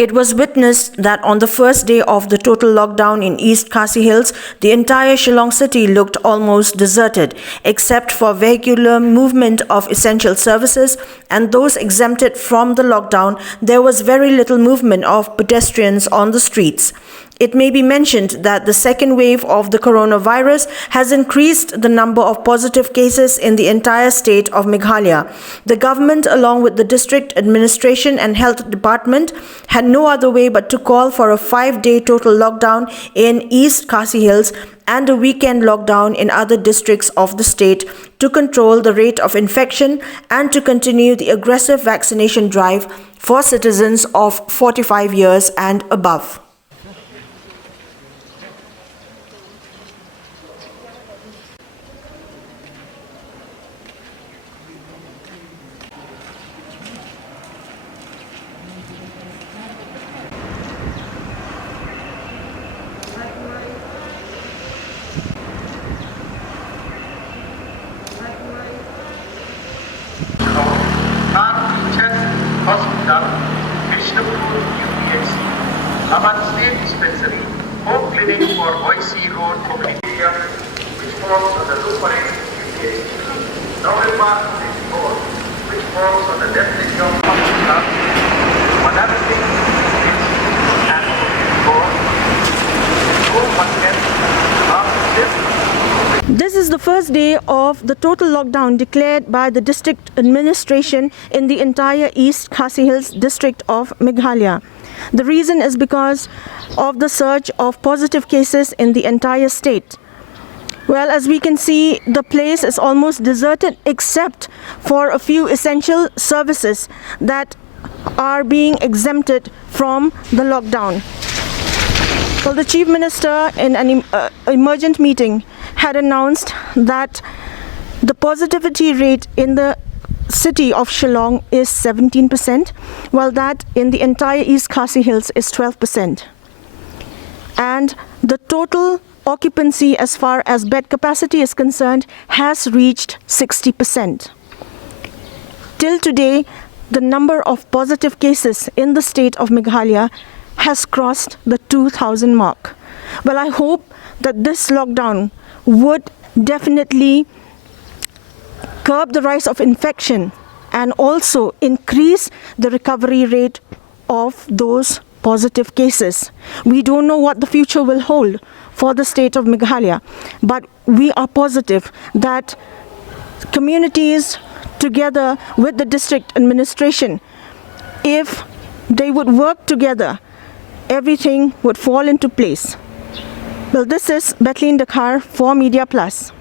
It was witnessed that on the first day of the total lockdown in East Khasi Hills, the entire Shillong city looked almost deserted, except for vehicular movement of essential services and those exempted from the lockdown. There was very little movement of pedestrians on the streets. It may be mentioned that the second wave of the coronavirus has increased the number of positive cases in the entire state of Meghalaya. The government, along with the district administration and health department, had no other way but to call for a 5-day total lockdown in East Khasi Hills and a weekend lockdown in other districts of the state to control the rate of infection and to continue the aggressive vaccination drive for citizens of 45 years and above. Hospital, Vishnupur UPSC, Laban State Dispensary, Home Clinic for Oisi Road Community Area, which falls on the Luparade UPSC, November 24, which falls on the Definition Hospital, Madam State UPSC, and This is the first day of the total lockdown declared by the district administration in the entire East Khasi Hills district of Meghalaya. The reason is because of the surge of positive cases in the entire state. Well, as we can see, the place is almost deserted except for a few essential services that are being exempted from the lockdown. Well, the Chief Minister in an emergent meeting had announced that the positivity rate in the city of Shillong is 17%, while that in the entire East Khasi Hills is 12%. And the total occupancy as far as bed capacity is concerned has reached 60%. Till today, the number of positive cases in the state of Meghalaya has crossed the 2,000 mark. Well, I hope that this lockdown would definitely curb the rise of infection and also increase the recovery rate of those positive cases. We don't know what the future will hold for the state of Meghalaya, but we are positive that communities together with the district administration, if they would work together, everything would fall into place. Well, this is Bethleen Dakhar for Media Plus.